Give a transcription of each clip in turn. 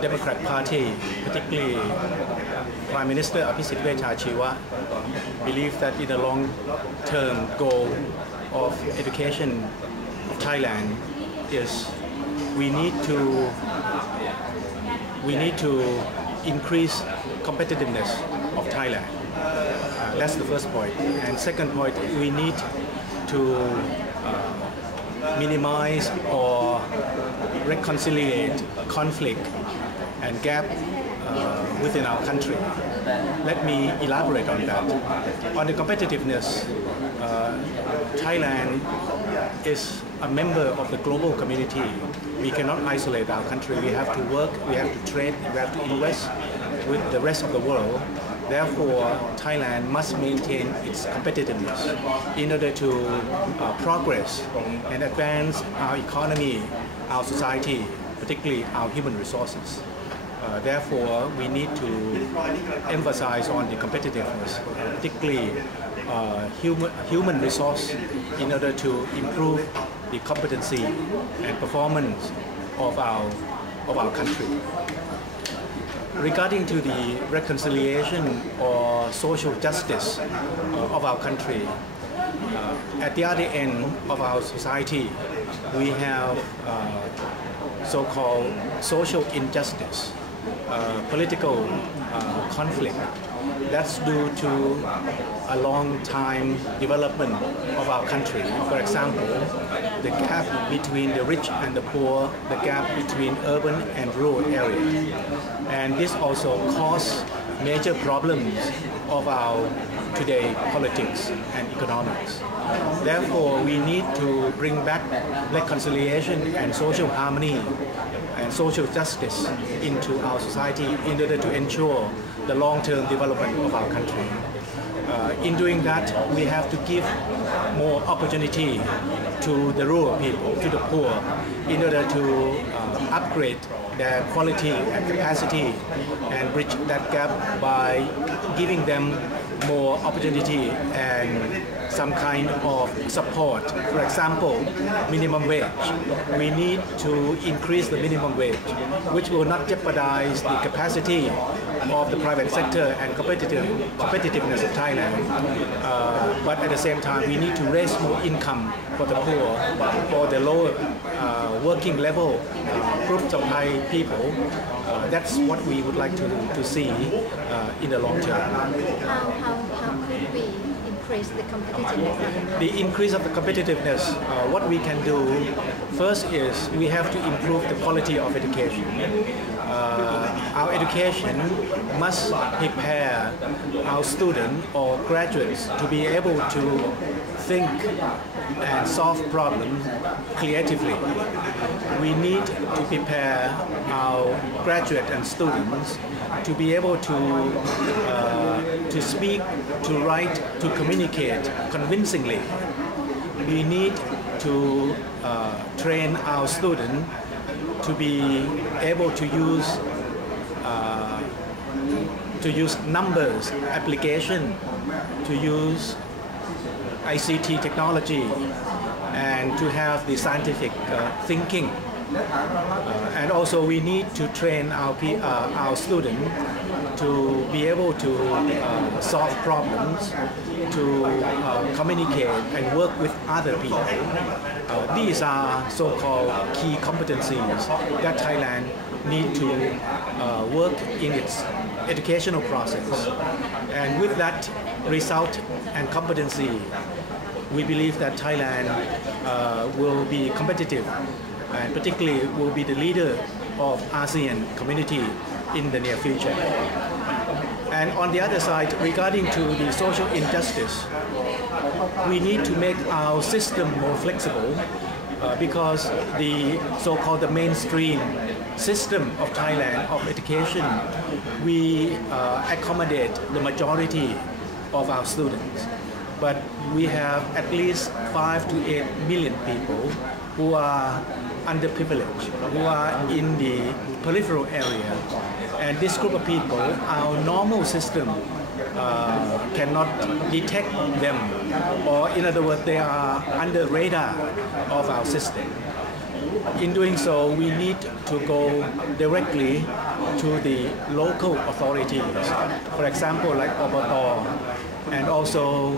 Democrat Party, particularly Prime Minister Thitiwat, believe that in the long-term goal of education of Thailand is we need to increase competitiveness of Thailand. That's the first point. And second point, we need to minimize or reconciliate conflict and gap within our country. Let me elaborate on that. On the competitiveness, Thailand is a member of the global community. We cannot isolate our country. We have to work, we have to trade, we have to invest with the rest of the world. Therefore, Thailand must maintain its competitiveness in order to progress and advance our economy, our society, particularly our human resources. Therefore, we need to emphasize on the competitiveness, particularly human resource, in order to improve the competency and performance of our country. Regarding to the reconciliation or social justice of our country, at the other end of our society, we have so-called social injustice, political conflict. That's due to a long time development of our country. For example, the gap between the rich and the poor, the gap between urban and rural areas. And this also causes major problems of our today politics and economics. Therefore, we need to bring back reconciliation and social harmony and social justice into our society in order to ensure the long-term development of our country. In doing that, we have to give more opportunity to the rural people, to the poor, in order to upgrade their quality and capacity and bridge that gap by giving them more opportunity and some kind of support. For example, minimum wage. We need to increase the minimum wage, which will not jeopardize the capacity of the private sector and competitiveness of Thailand. But at the same time, we need to raise more income for the poor, for the lower working level groups of Thai people. That's what we would like to see in the long term. How could we increase the competitiveness? The increase of the competitiveness, what we can do first is we have to improve the quality of education. Our education must prepare our students or graduates to be able to think and solve problems creatively. We need to prepare our graduates and students to be able to speak, to write, to communicate convincingly. We need to train our students to be able to use numbers, application, to use ICT technology, and to have the scientific thinking. And also we need to train our students to be able to solve problems, to communicate and work with other people. These are so-called key competencies that Thailand need to work in its educational process. And with that result and competency, we believe that Thailand will be competitive and particularly will be the leader of ASEAN community in the near future. And on the other side, regarding to the social injustice, we need to make our system more flexible because the so-called the mainstream system of Thailand of education, we accommodate the majority of our students. But we have at least 5 to 8 million people who are underprivileged, who are in the peripheral area. And this group of people, our normal system cannot detect them, or in other words, they are under radar of our system. in doing so, we need to go directly to the local authorities. For example, like Obato, and also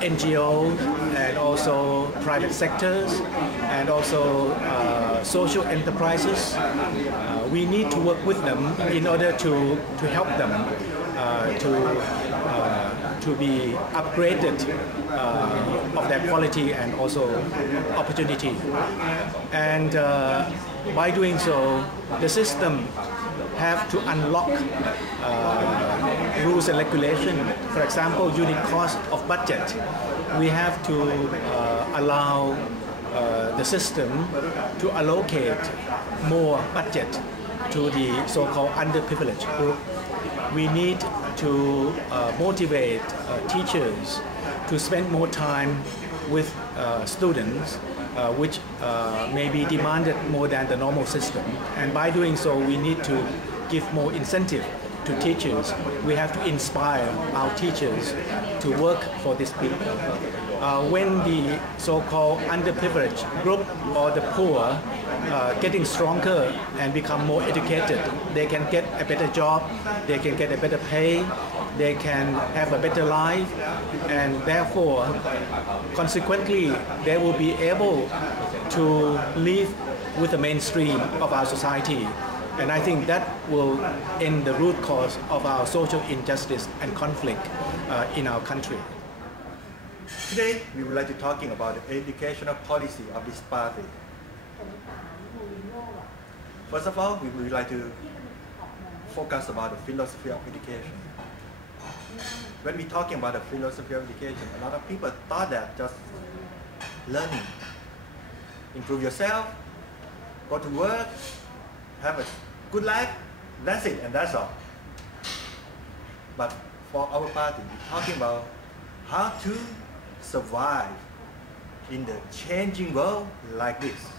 NGOs, and also private sectors, and also social enterprises. We need to work with them in order to help them to be upgraded of their quality and also opportunity. And by doing so, the system have to unlock rules and regulation. For example, unit cost of budget. We have to allow the system to allocate more budget to the so-called underprivileged group. We need to motivate teachers to spend more time with students, which may be demanded more than the normal system. And by doing so, we need to give more incentive to teachers. We have to inspire our teachers to work for these people. When the so-called underprivileged group or the poor getting stronger and become more educated, they can get a better job, they can get a better pay, they can have a better life, and therefore, consequently, they will be able to live with the mainstream of our society. And I think that will end the root cause of our social injustice and conflict in our country. Today, we would like to talking about the educational policy of this party. First of all, we would like to focus about the philosophy of education. When we talking about the philosophy of education, a lot of people thought that just learning, improve yourself, go to work, have a good life, that's it and that's all. But for our party, we're talking about how to survive in the changing world like this.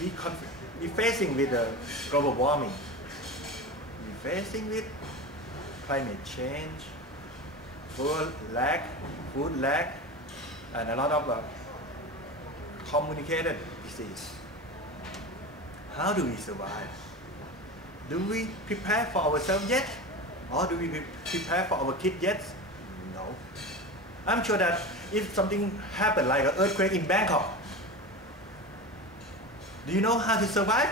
We're facing with the global warming. We're facing with climate change, food lack, and a lot of communicated disease. How do we survive? Do we prepare for ourselves yet? Or do we prepare for our kids yet? No. I'm sure that if something happened like an earthquake in Bangkok, do you know how to survive?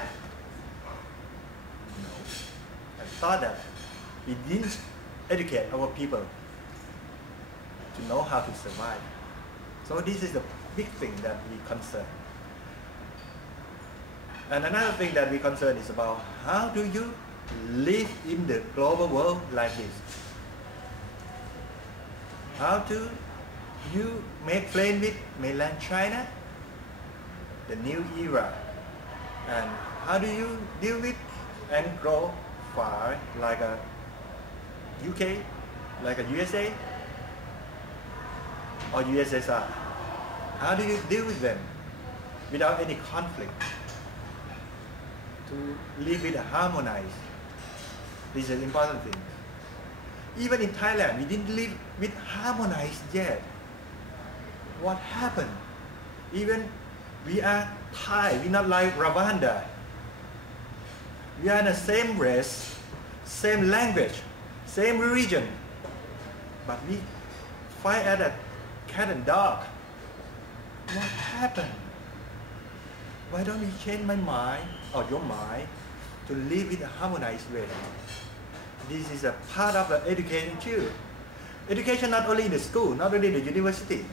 No. I thought that we didn't educate our people to know how to survive. So this is the big thing that we concern. And another thing that we concern is about how do you live in the global world like this? How do you make friends with mainland China, the new era? And how do you deal with and grow far like a UK, like a USA or USSR? How do you deal with them without any conflict? To live with a harmonized. This is an important thing. Even in Thailand, we didn't live with harmonized yet. What happened? Even we are Thai, we're not like Rwanda. We are in the same race, same language, same religion. But we fight at a cat and dog. What happened? Why don't we change my mind or your mind to live in a harmonized way? This is a part of the education too. Education not only in the school, not only in the university.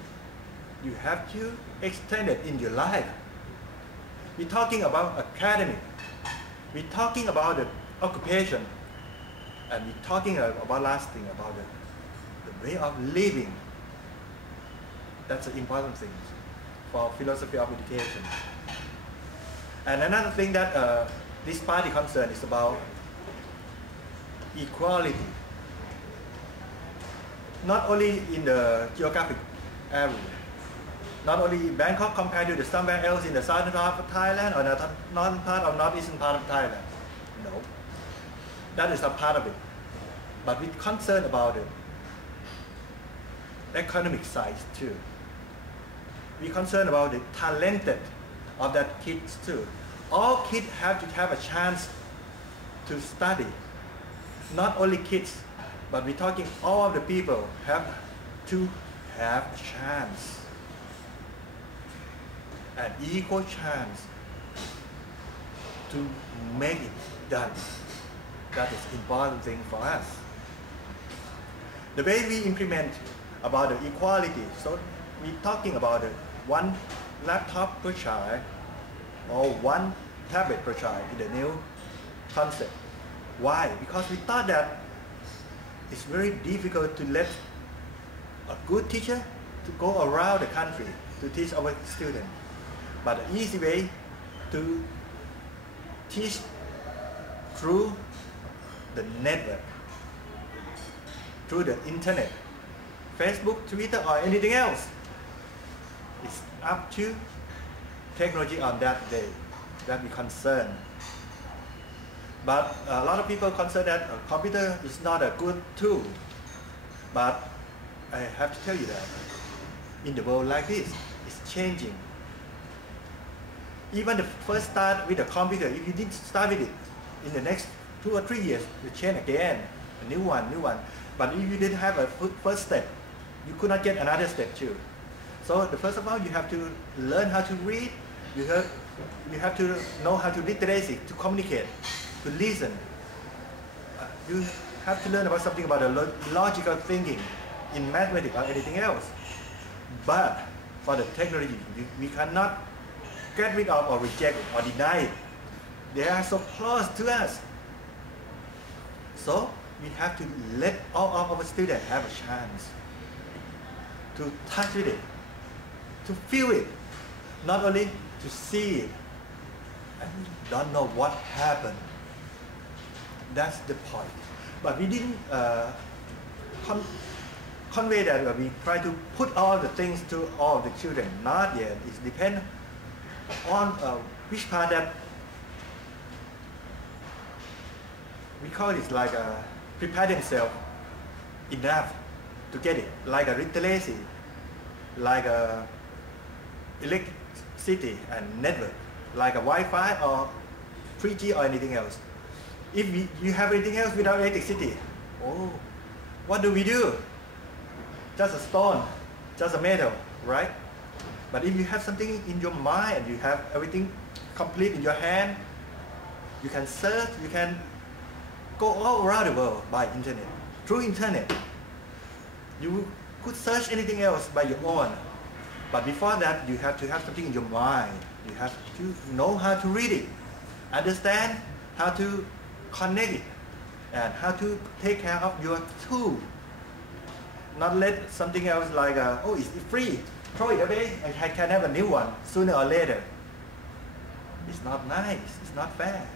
You have to extend it in your life. We're talking about academic. We're talking about the occupation. And we're talking about last thing, about the way of living. That's an important thing for philosophy of education. And another thing that this party concern is about equality. Not only in the geographic area, not only Bangkok compared to the somewhere else in the southern part of Thailand or the northern part or northeastern part of Thailand. No, that is a part of it. But we're concerned about the economic side too. we concern about the talented of that kids too. All kids have to have a chance to study. Not only kids, but we're talking all of the people have to have a chance, an equal chance to make it done. That is important thing for us. The way we implement about the equality, so we're talking about one laptop per child or one tablet per child in the new concept. Why? Because we thought that it's very difficult to let a good teacher to go around the country to teach our students. But the easy way to teach through the network, through the internet, Facebook, Twitter, or anything else. It's up to technology on that day that we concern. But a lot of people consider that a computer is not a good tool. But I have to tell you that in the world like this, it's changing. Even the first start with a computer, if you didn't start with it, in the next 2 or 3 years, you change again, a new one. But if you didn't have a first step, you could not get another step too. So first of all, you have to learn how to read. You have to know how to literacy, to communicate, to listen. You have to learn about something about the logical thinking in mathematics or anything else. But for the technology, we cannot get rid of or reject it or deny it. They are so close to us. So we have to let all of our students have a chance to touch with it, to feel it, not only to see it and don't know what happened. That's the point. But we didn't convey that we try to put all the things to all the children. Not yet. It depends on which part that we call it like prepare themselves enough to get it, like a literacy, like a electricity and network, like a Wi-Fi or 3G or anything else. If you have anything else without electricity, oh, what do we do? Just a stone, just a metal, right? But if you have something in your mind, you have everything complete in your hand, you can search, you can go all around the world by internet. Through internet, you could search anything else by your own. But before that, you have to have something in your mind. You have to know how to read it, understand how to connect it, and how to take care of your tool. Not let something else like, oh, it's free, throw it away, I can have a new one sooner or later. It's not nice, it's not fair.